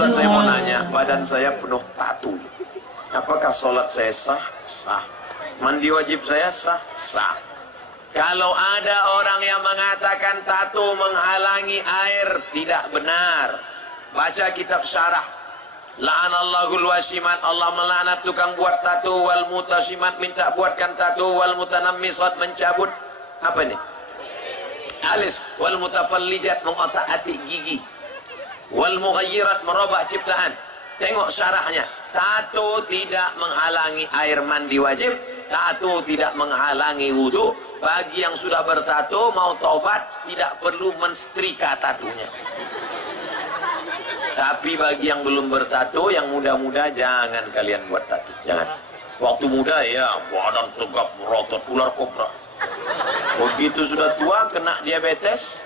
Ustaz, saya mau nanya, badan saya penuh tatu. Apakah sholat saya sah? Sah. Mandi wajib saya sah? Sah. Kalau ada orang yang mengatakan tato menghalangi air, tidak benar. Baca kitab syarah. La'anallahul wasimat, Allah melaknat tukang buat tato, wal mutasimat, minta buatkan tato, wal mutanammisat, mencabut apa ini? Alis, wal mutafallijat, mengotak-atik gigi, wal mughayyirat, merubah ciptaan. Tengok syarahnya. Tato tidak menghalangi air mandi wajib, tato tidak menghalangi wudu. Bagi yang sudah bertato mau taubat tidak perlu mensetrika tatunya. Tapi bagi yang belum bertato, yang muda-muda, jangan kalian buat tato. Jangan. Waktu muda ya badan tegap merotot ular kobra. Begitu sudah tua kena diabetes,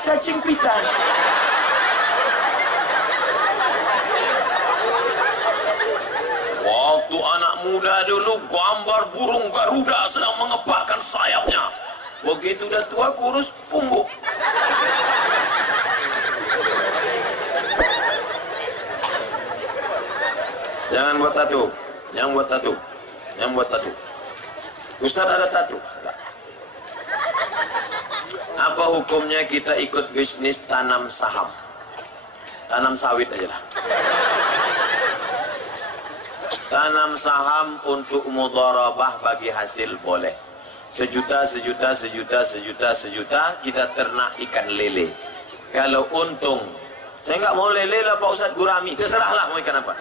cacing pita. Waktu anak muda dulu gambar burung Garuda sedang mengepakkan sayapnya. Begitu udah tua kurus punggung. Jangan buat tato. Jangan buat tato. Jangan buat tato. Ustaz ada tato? Enggak. Apa hukumnya kita ikut bisnis tanam saham? Tanam sawit aja lah. Tanam saham untuk mudharabah bagi hasil boleh. Sejuta kita ternak ikan lele. Kalau untung, saya nggak mau lele lah Pak Ustadz, gurami, terserahlah mau ikan apa.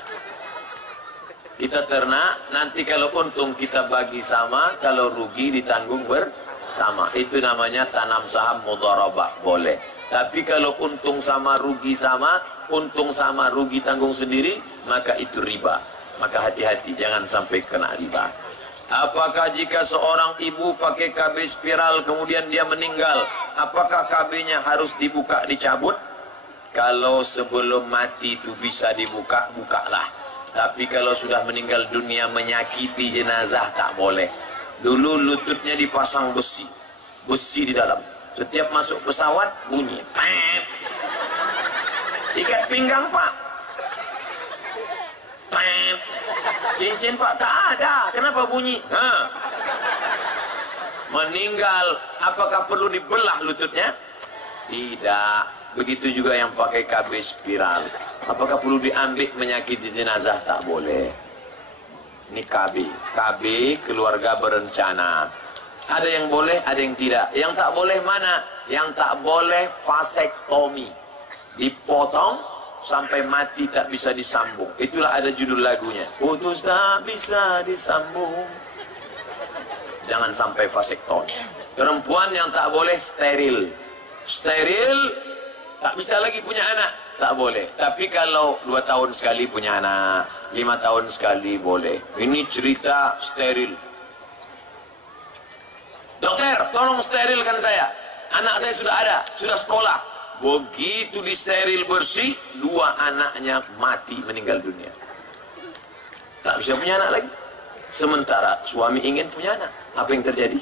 Kita ternak, nanti kalau untung kita bagi sama, kalau rugi ditanggung bersama. Itu namanya tanam saham mudharabah, boleh. Tapi kalau untung sama rugi sama, untung sama rugi tanggung sendiri, maka itu riba. Maka hati-hati, jangan sampai kena riba. Apakah jika seorang ibu pakai KB spiral kemudian dia meninggal, apakah KB-nya harus dibuka, dicabut? Kalau sebelum mati itu bisa dibuka, bukalah. Tapi kalau sudah meninggal dunia menyakiti jenazah tak boleh. Dulu lututnya dipasang besi, besi di dalam. Setiap masuk pesawat bunyi. Ikat pinggang Pak. Cincin Pak tak ada. Kenapa bunyi? Meninggal, apakah perlu dibelah lututnya? Tidak. Begitu juga yang pakai KB spiral. Apakah perlu diambil menyakiti jenazah? Tak boleh. Ini KB. KB keluarga berencana. Ada yang boleh, ada yang tidak. Yang tak boleh mana? Yang tak boleh vasektomi. Dipotong sampai mati tak bisa disambung. Itulah ada judul lagunya. Putus tak bisa disambung. Jangan sampai vasektomi. Perempuan yang tak boleh steril. Steril tak bisa lagi punya anak, tak boleh. Tapi kalau 2 tahun sekali punya anak, 5 tahun sekali boleh. Ini cerita steril. Dokter, tolong sterilkan saya. Anak saya sudah ada, sudah sekolah. Begitu disteril bersih, 2 anaknya mati, meninggal dunia. Tak bisa punya anak lagi. Sementara suami ingin punya anak. Apa yang terjadi?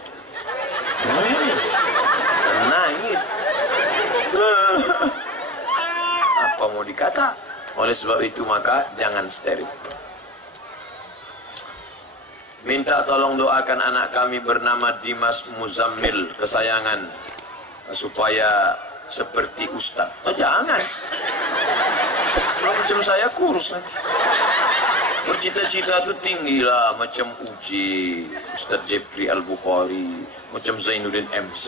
Nangis. Apa mau dikata? Oleh sebab itu maka jangan steril. Minta tolong doakan anak kami bernama Dimas Muzammil kesayangan supaya seperti Ustaz. Oh, jangan. Macam saya kurus nanti. Bercita-cita itu tinggilah macam Uji, Ustaz Jeffrey Al-Bukhari, macam Zainuddin MZ,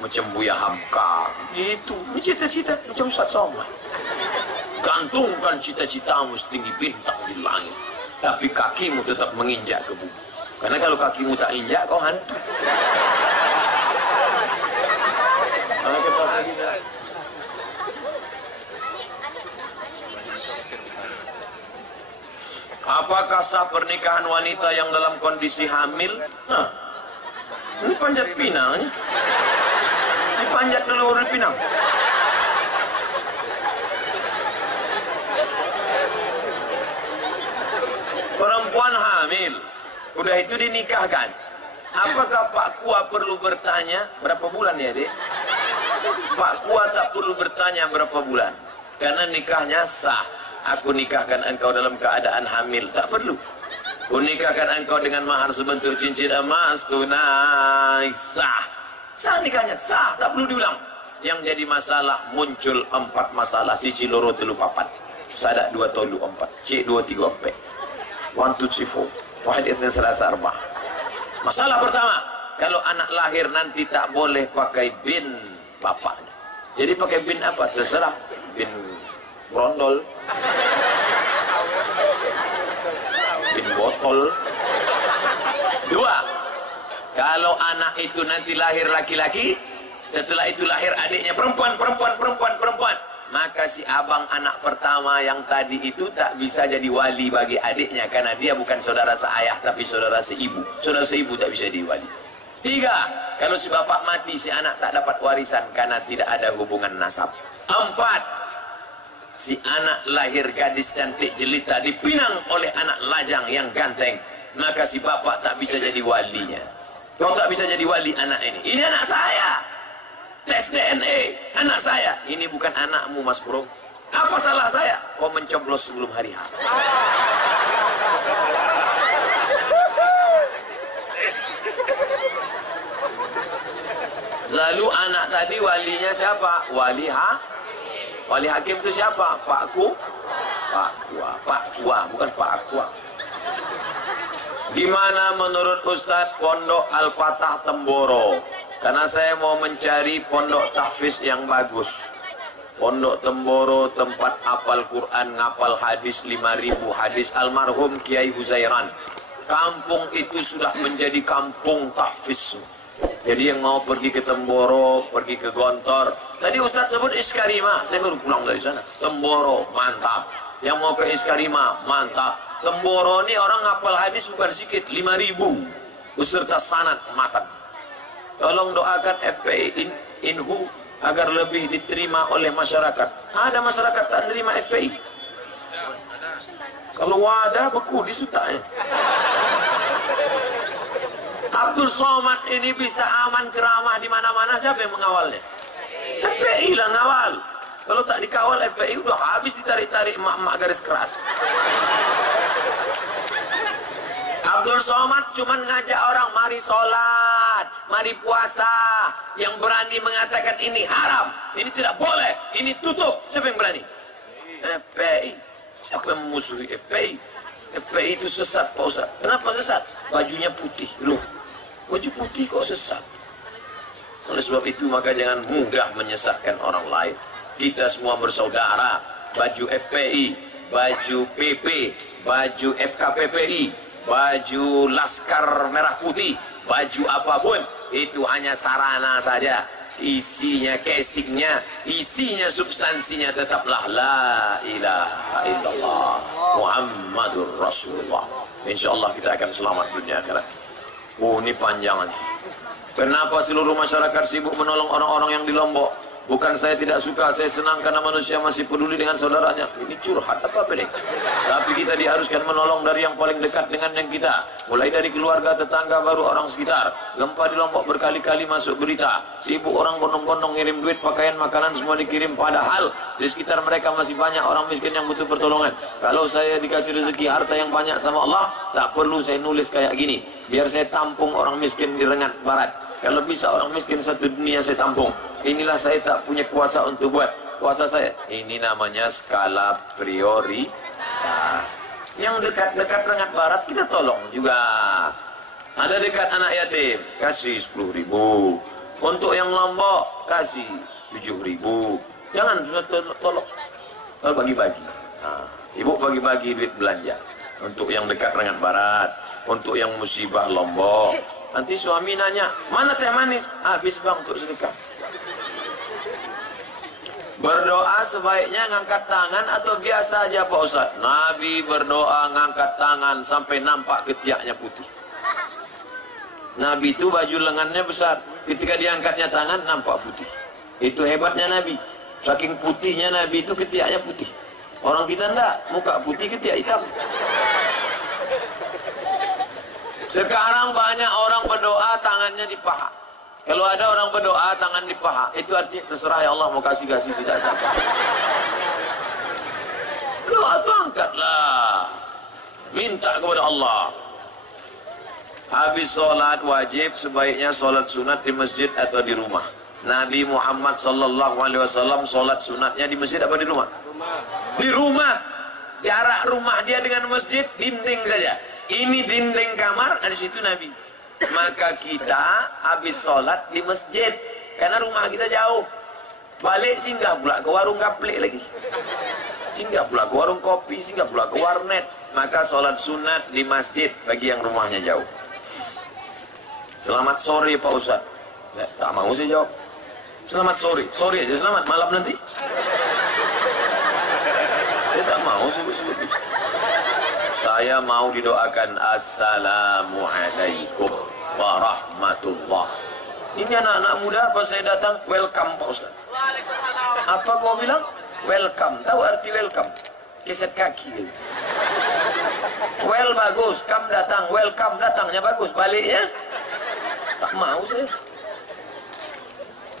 macam Buya Hamka. Itu cita-cita macam Ustaz Somad. Gantungkan cita-citamu setinggi bintang di langit, tapi kakimu tetap menginjak ke bumi. Karena kalau kakimu tak injak, kau hantu. Apakah sah pernikahan wanita yang dalam kondisi hamil? Ini panjat pinang. Dipanjat dulu baru dipinang. Perempuan hamil, udah itu dinikahkan. Apakah Pak Kua perlu bertanya berapa bulan ya, Dek? Pak Kua tak perlu bertanya berapa bulan. karena nikahnya sah. Aku nikahkan engkau dalam keadaan hamil, tak perlu. Ku nikahkan engkau dengan mahar sebentuk cincin emas tunai, sah. Sah nikahnya, sah, tak perlu diulang. Yang jadi masalah muncul 4 masalah, siji loro telu papat. Sadak 2 tolu 4, C 2 3 4. 1 2 3 4. Wahid itsnain tsalatsa arba'ah. Masalah pertama, kalau anak lahir nanti tak boleh pakai bin bapaknya. Jadi pakai bin apa? Terserah. Bin brondol, bin botol. 2, kalau anak itu nanti lahir laki-laki, setelah itu lahir adiknya perempuan, maka si abang anak pertama yang tadi itu tak bisa jadi wali bagi adiknya, karena dia bukan saudara seayah tapi saudara seibu. Saudara seibu tak bisa jadi wali. 3, kalau si bapak mati, si anak tak dapat warisan karena tidak ada hubungan nasab. 4, si anak lahir gadis cantik jelita dipinang oleh anak lajang yang ganteng, maka si bapak tak bisa jadi walinya. Kau tak bisa jadi wali anak ini. Ini anak saya. Tes DNA, anak saya. Ini bukan anakmu, Mas Bro. Apa salah saya? Kau mencoblos sebelum hari H. Lalu anak tadi walinya siapa? Wali hakim itu siapa? Pak Kua, bukan Pak Aqua. Gimana menurut Ustadz pondok Al-Fatah Temboro? Karena saya mau mencari pondok tahfiz yang bagus. Pondok Temboro tempat hafal Quran, ngapal hadis 5.000 hadis almarhum Kiai Huzairan. Kampung itu sudah menjadi kampung tahfiz. Jadi yang mau pergi ke Temboro, pergi ke Gontor. Tadi Ustadz sebut Iskarima, saya baru pulang dari sana. Temboro, mantap. Yang mau ke Iskarima, mantap. Temboro ini orang ngapal hadis bukan sedikit, 5.000 beserta sanad matan. Tolong doakan FPI Inhu agar lebih diterima oleh masyarakat. Ada masyarakat tak menerima FPI. Kalau ada beku di sutanya. Abdul Somad ini bisa aman ceramah di mana-mana, siapa yang mengawalnya? FPI lah ngawal. Kalau tak dikawal FPI udah habis ditarik-tarik emak-emak garis keras. Abdul Somad cuman ngajak orang mari sholat, mari puasa. Yang berani mengatakan ini haram, ini tidak boleh, ini tutup. Siapa yang berani? FPI. Siapa yang memusuhi FPI? FPI itu sesat, Pak Ustaz. Kenapa sesat? Bajunya putih. Loh, baju putih kok sesat? Oleh sebab itu maka jangan mudah menyesatkan orang lain. Kita semua bersaudara. Baju FPI, baju PP, baju FKPPI, baju Laskar Merah Putih, baju apapun itu hanya sarana saja. Isinya, casingnya, isinya, substansinya tetaplah la ilaha illallah Muhammadur Rasulullah. InsyaAllah kita akan selamat dunia akhirat. Oh, ini panjangan. Kenapa seluruh masyarakat sibuk menolong orang-orang yang di Lombok? Bukan saya tidak suka, saya senang karena manusia masih peduli dengan saudaranya. Ini curhat apa nih? Tapi kita diharuskan menolong dari yang paling dekat dengan yang kita. Mulai dari keluarga, tetangga, baru orang sekitar. Gempa di Lombok berkali-kali masuk berita. Sibuk orang bondong-bondong ngirim duit, pakaian, makanan semua dikirim. Padahal di sekitar mereka masih banyak orang miskin yang butuh pertolongan. Kalau saya dikasih rezeki harta yang banyak sama Allah, tak perlu saya nulis kayak gini. Biar saya tampung orang miskin di Rengat Barat. Kalau bisa orang miskin satu dunia saya tampung. Inilah saya tak punya kuasa untuk buat. Kuasa saya, ini namanya skala prioritas. Yang dekat-dekat Rengat Barat kita tolong juga. Ada dekat anak yatim, kasih 10.000. Untuk yang Lombok, kasih 7.000. Jangan tolong. Kalau bagi-bagi. Nah, ibu bagi-bagi duit belanja. Untuk yang dekat Rengat Barat. Untuk yang musibah Lombok. Nanti suami nanya, mana teh manis? Habis bang untuk sedekah. Berdoa sebaiknya ngangkat tangan atau biasa aja Pak Ustaz? Nabi berdoa ngangkat tangan sampai nampak ketiaknya putih. Nabi itu baju lengannya besar. Ketika diangkatnya tangan nampak putih. Itu hebatnya Nabi. Saking putihnya Nabi itu ketiaknya putih. Orang kita enggak, muka putih ketiak hitam. Sekarang banyak orang berdoa tangannya di paha. Kalau ada orang berdoa tangan di paha, itu artinya terserah ya Allah mau kasih tidak apa. doa tuh angkatlah, minta kepada Allah. Habis sholat wajib sebaiknya sholat sunat di masjid atau di rumah. Nabi Muhammad sallallahu alaihi wasallam sholat sunatnya di masjid apa di rumah? Di rumah. Jarak rumah dia dengan masjid dinding saja. Ini dinding kamar, di situ Nabi. Maka kita habis sholat di masjid karena rumah kita jauh. Balik singgah pula ke warung gaplek lagi. Singgah pula ke warung kopi, singgah pula ke warnet. Maka sholat sunat di masjid bagi yang rumahnya jauh. Selamat sore Pak Ustadz. Ya, tak mau saya jawab. Selamat sore, sore aja selamat, malam nanti. Saya tak mau sebut-sebut. Saya mau didoakan Assalamualaikum warahmatullah. Ini anak-anak muda apa saya datang? Welcome Pak Ustadz. Apa kau bilang? Welcome. Tahu arti welcome? Keset kaki. Well bagus, come datang, welcome datangnya bagus, baliknya tak mau saya.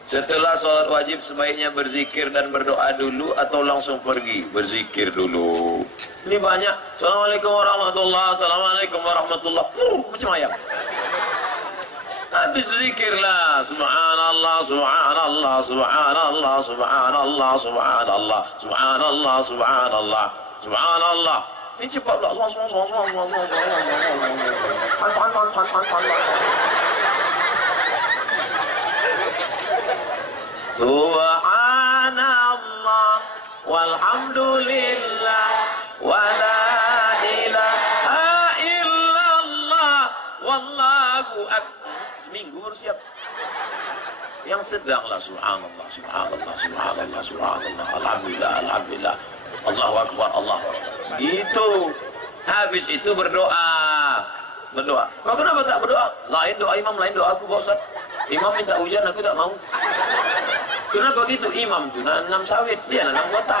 Setelah sholat wajib sebaiknya berzikir dan berdoa dulu atau langsung pergi? Berzikir dulu. Ini banyak. Assalamualaikum warahmatullah, assalamualaikum warahmatullah. Macam ayam. Habis zikirlah. Subhanallah, subhanallah, subhanallah, subhanallah, subhanallah, subhanallah, subhanallah, subhanallah. Ini cepat pula. Subhanallah walhamdulillah wala ilaha illallah wallahu akbar. Seminggu baru siap. Yang sedanglah subhanallah, subhanallah, subhanallah, subhanallah, alhamdulillah, alhamdulillah, Allahu akbar, Allahu akbar. Gitu. Habis itu berdoa. Berdoa. Kau kenapa tak berdoa? Lain doa imam, lain doa aku Pak Ustaz. Imam minta hujan, aku tak mau. Kenapa gitu? Imam itu nanam sawit, dia nanam kota.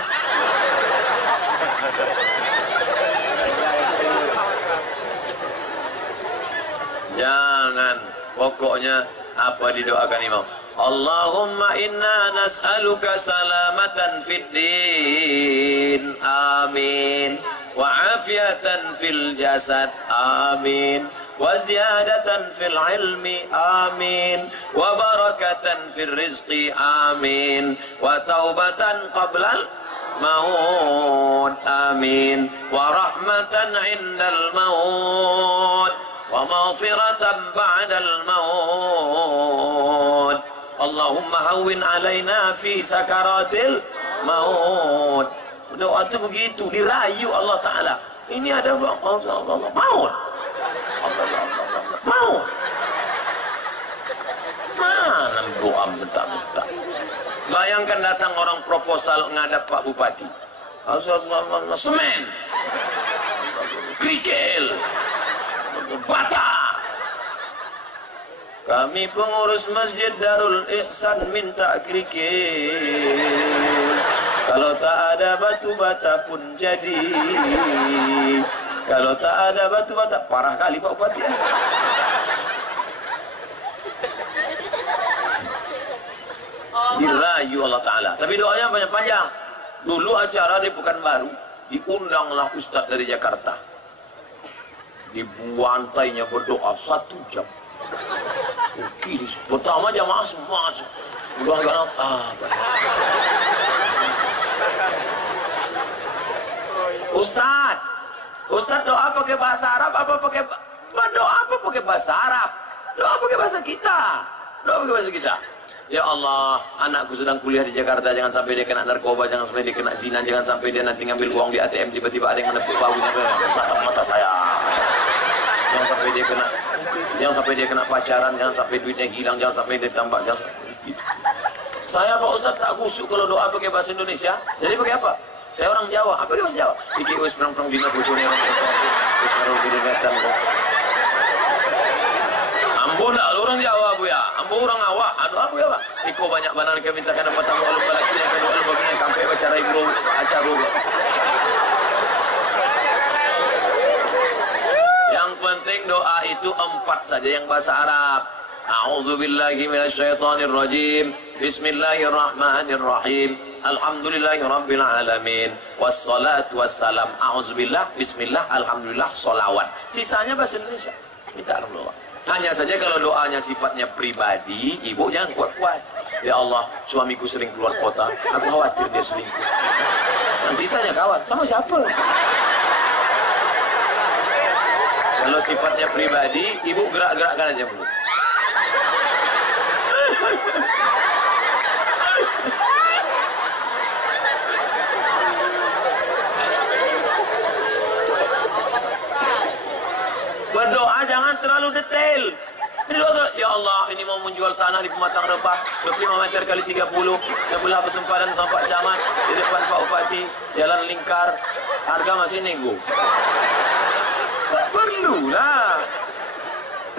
Jangan. Pokoknya apa didoakan imam? Allahumma inna nas'aluka salamatan fid din. Amin. Wa afiatan fil jasad. Amin. Wa ziyadatan fil ilmi. Amin. Wa barakatan fil rizqi. Amin. Wa taubatan qablal maut. Amin. Wa rahmatan indal maut. Wa maghfiratan ba'dal maut. Allahumma hawwin alaina fi sakaratil maut. Doa itu begitu, dirayu Allah Ta'ala. Ini ada maut. Maut. Mana doa bentak-bentak. Bayangkan datang orang proposal ngadap Pak Bupati. Semen, kerikil, bata. Kami pengurus Masjid Darul Ihsan minta kerikil. Kalau tak ada batu bata pun jadi. Kalau tak ada batu bata, parah kali Pak Bupati. Dirayu Allah Ta'ala. Tapi doanya banyak panjang. Dulu acara di Pekanbaru, diundanglah Ustadz dari Jakarta. Dibuantainya berdoa 1 jam. Oke, pertama jamaah semua. Udah enggak apa. Ustadz doa pakai bahasa Arab apa pakai doa apa pakai bahasa Arab? Doa pakai bahasa kita. Doa pakai bahasa kita. Ya Allah, anakku sedang kuliah di Jakarta, jangan sampai dia kena narkoba, jangan sampai dia kena zina, jangan sampai dia nanti ngambil uang di ATM tiba-tiba ada yang menepuk baunya, tatap mata saya. Jangan sampai dia kena pacaran, jangan sampai duitnya hilang, jangan sampai dia tambah, jangan sampai. Saya Pak Ustadz tak khusyuk kalau doa pakai bahasa Indonesia. Jadi pakai apa? Saya orang Jawa, apa pakai bahasa Jawa? Iki wis perang-perang dina bojone orang wis karo diretan kok. Ambo ndak orang Jawa Bu ya. Ambo orang awak. Aduh aku ya Pak. Iko banyak banan kami mintakan dapat tamu kalau balaki yang kedua lu begini sampai acara ibu acara. Yang penting doa itu 4 saja yang bahasa Arab. A'udzubillahi minasyaitonirrajim. Bismillahirrahmanirrahim. Alhamdulillahirabbil alamin. Wassalatu wassalam. A'udzubillah, bismillah, alhamdulillah, sholawat. Sisanya bahasa Indonesia. Minta Allah. Hanya saja kalau doanya sifatnya pribadi, ibu jangan kuat-kuat. Ya Allah, suamiku sering keluar kota, aku khawatir dia selingkuh. Nanti tanya kawan, sama siapa? Kalau sifatnya pribadi, ibu gerak-gerakkan aja mulut. Berdoa jangan terlalu detail. Ini doa, ya Allah, ini mau menjual tanah di Pematang Rempah 25 meter kali 30, sebelah persempadan sama Pak Camat, di depan Pak Bupati, jalan lingkar, harga masih nego. Tak perlulah.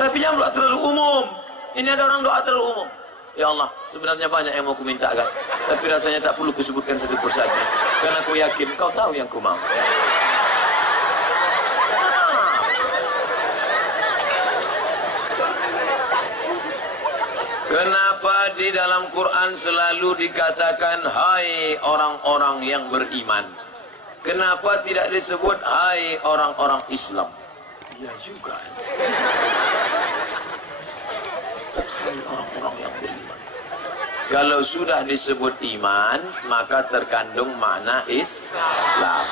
Tapi jangan doa terlalu umum. Ini ada orang doa terlalu umum. Ya Allah, sebenarnya banyak yang mau ku mintakan, tapi rasanya tak perlu kusebutkan satu persatu, karena aku yakin kau tahu yang ku mau. Kenapa di dalam Quran selalu dikatakan hai orang-orang yang beriman? Kenapa tidak disebut hai orang-orang Islam? Ya juga. Hai orang-orang yang beriman. Kalau sudah disebut iman, maka terkandung makna Islam.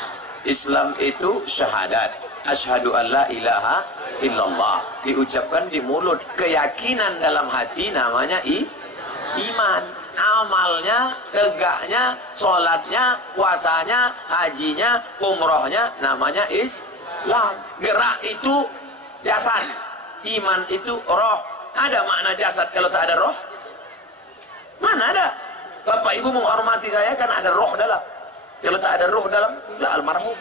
Islam itu syahadat. Asyhadu an la ilaha illallah, diucapkan di mulut, keyakinan dalam hati namanya iman, amalnya, tegaknya, sholatnya, puasanya, hajinya, umrohnya namanya Islam. Gerak itu jasad, iman itu roh. Ada makna jasad kalau tak ada roh? Mana ada? Bapak ibu menghormati saya kan ada roh dalam. Kalau tak ada roh dalam, almarhum.